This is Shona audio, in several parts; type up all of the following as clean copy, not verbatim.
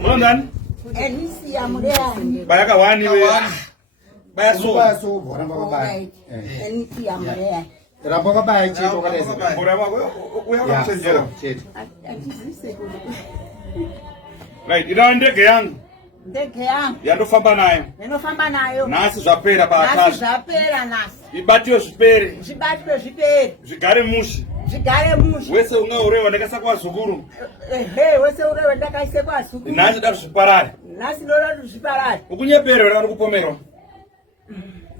Mulondani? Enisi ya mulea. Bayaka wani we. Bayaso. Bora baba. Enisi ya mulea. Rapoka ba chito kaleza. Bora baba. Uya kusenjera. Right, ina ndege yangu. Ndege yangu. Yandofamba nayo. Ndinofamba nayo. Nasi zvapera pakati. Nasi zvapera nasi. Ibatiwe zvipere. Zvibatiwe zvipere. Zvigare mushi. Zvigare mushi. Wese ungaureva ndakasa kwa zukuru. Wese ureva ndakaise kwa zukuru. Nasi da zviparare. Nasi ndoda zviparare. Ukunyepero kana kupomerwa.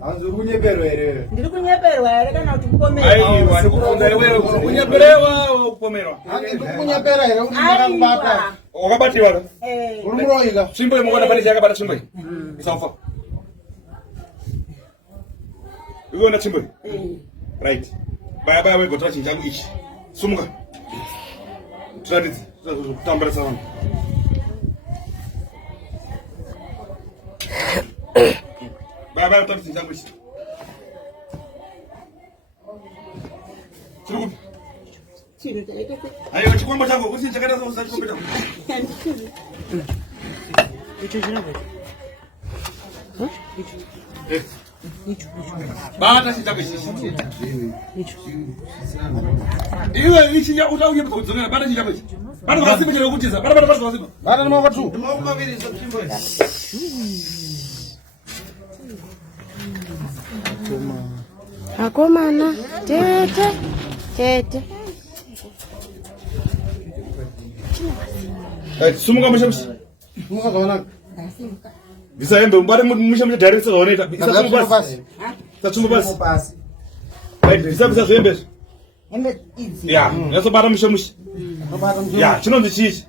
Anzu kunyeperwa ere. Ndiri kunyeperwa ere kana kuti kupomerwa. Aiwa, ndikufunda iwewe kunyeperewa ukupomerwa. Kunyepera ere unimaka kubata. Wakabatiwa ka? Urumuroika. Tsvimbo yemukona pane chakabata tsvimbo iyi. Isafa. Uona tsvimbo iyi? Right. Baya wegotra chinhu changu ichi. Sumuka. Tiratidze. Kutambira savanhu. Baya utora chinhu changu ichi. Chiri kupi? Aiwa, chikombo chako. Kuti chakaita sokusa chikombo chako. Icho chinapo. Bata chitako ichi. Iwe ichi ya utauye kudzonera bata chitako ichi. Bata kwasipo chero kutiza. Bata kwasipo. Bata ni mawaka tu. Maviri zopchimbo. Akomana, tete. Sumuka mushamshi. Sumuka kaona. Bisaembe umbare mushamshi director zaoneta. Bisatsumba basi. Tatsumba basi. Bisa zvembe. Hembe idzi. Ya, yasobara mushamshi. Ya, chinonzi chichi.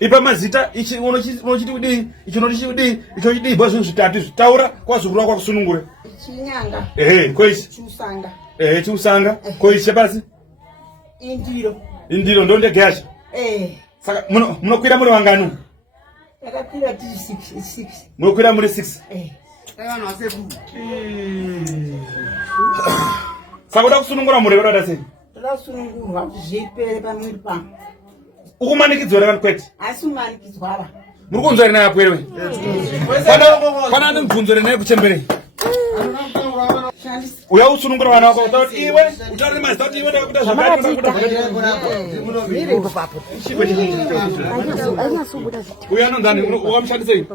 Ipa mazita ichi unochiti kudii, ichi unochiti kudii, icho chidii basi zvitatu zvitaura kwazukuru wako kusunungure. Chinyanga. Koisi. Chiusanga. Chiusanga. Koisi basi. Indiro ndo ndege yacho. Saka munokwira muri vangano? Takakwira tiri 6. Munokwira muri 6? Vanhu vasefu. Saka uda kusunungura muri vanoda sei? Toda kusunungurwa kuti zvipere pamwiri pangu. Ukumanikidzwa ravani kwete? Asi umanikidzwa ava. Muri kunzwa rinaye apo here we? Pana ane mubvunzo rinaye kuchemberei? Uya usunungura vana vako utaura kuti iwe utaura mazita kuti iwe ndakuda zvakati uya anondani wamushandisei?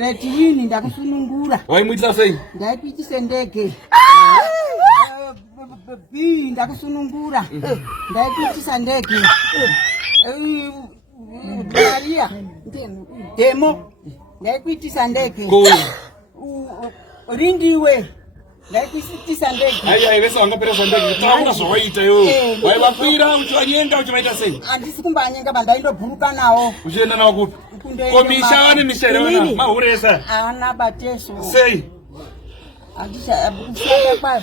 Retirini ndakusunungura. Waimuitisa sei? Ndaikuitise ndege. B ndakusunungura. Ndaikuitisa ndege. Maria demo ndaikuitisa ndege. Rindiwe ndaikuitisa ndege. Ai vese vangapera ndege taura zvawaita yo. Waivakwira uchivanyenga uchivaita sei? Handisi kumbanyenga bandaindobhuruka nawo. Uchienda nawo kupi? Komisha vane mishere wana mahuresa. Haana bateso. Sei? Handisa kusaka kwa.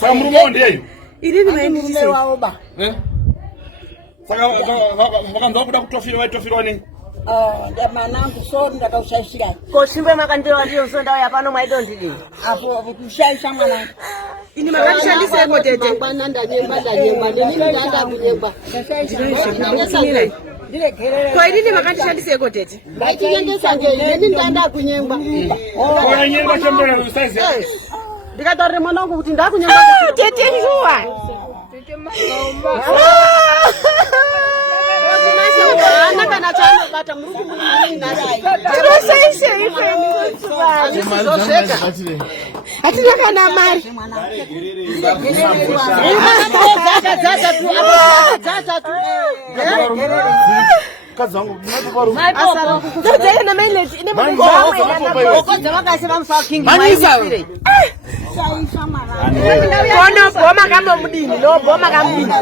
Saka murume wandiyai? Ilini murume wawo ba. Saka vakanzwa kuda kutofira vaitofirwa nei? Manangu so ndakaushaishira. Koshimbe makandiro ndiyo sonda yapano mwaidondidi. Apo kushaisha mwanangu. Ini makandishandise ko tete. Bana ndanyemba ndini ndanda kunyemba. Kwa ilini makandishandise ko tete. Ndachiyendesa ndini ndanda kunyemba. Kwa nyemba chembera usize. Ndikatorere mwanangu kuti ndakunyemba tete njuwa. Tete mama. Kana chano bata muruku munini nasi. Tirosaise ife mutsuva. Zoseka. Hatina kana mari. Dzata tu. Kazangu ndinatoparu. Asara. Dzata na mileage ine mari. Okodza vakasema msaking mwaisire. Kono boma kama mudini, no boma kama mudini.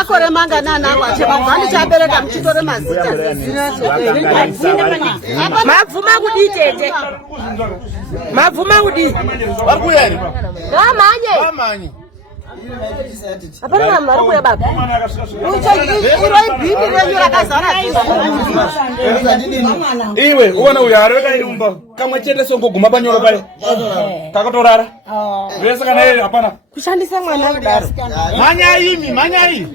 Akore manga nana kwacheba kwani chabereka mchitore mazita. Mavuma kudi tete. Mavuma kudi. Vakuyani? Ngamanye. Ngamanye. Hapana mnaruku ya baba. Mwana akashika. Ucho bibi renyu rakazara. Iwe uona uyo areka irumba. Kamwe chete songo guma panyoro pale. Takatorara. Vese kana yeye hapana. Kushandisa mwana kudaro. Manyai. Manyai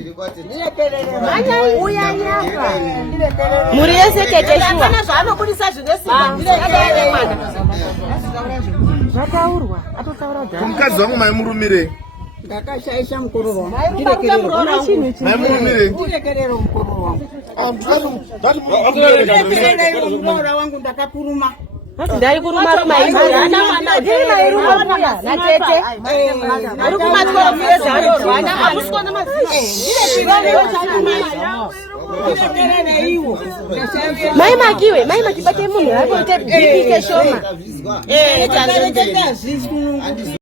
uyanyapa. Muri yese keteshwa. Kana zvanobudisa zvinesimba. Zvataurwa. Atotaura dzana. Mukadzi wangu maimurumire. Ndakashaisha mukuru wangu. Maimurumire. Ndirekerero mukuru wangu. Ndirekerero wangu ndakapuruma. Ndari kuruma mai. Ndiri mai ruma pia na tete. Ari kumatwa mfeza anorwana amusikona mazishi. Mai makibate munhu apote bibike shoma.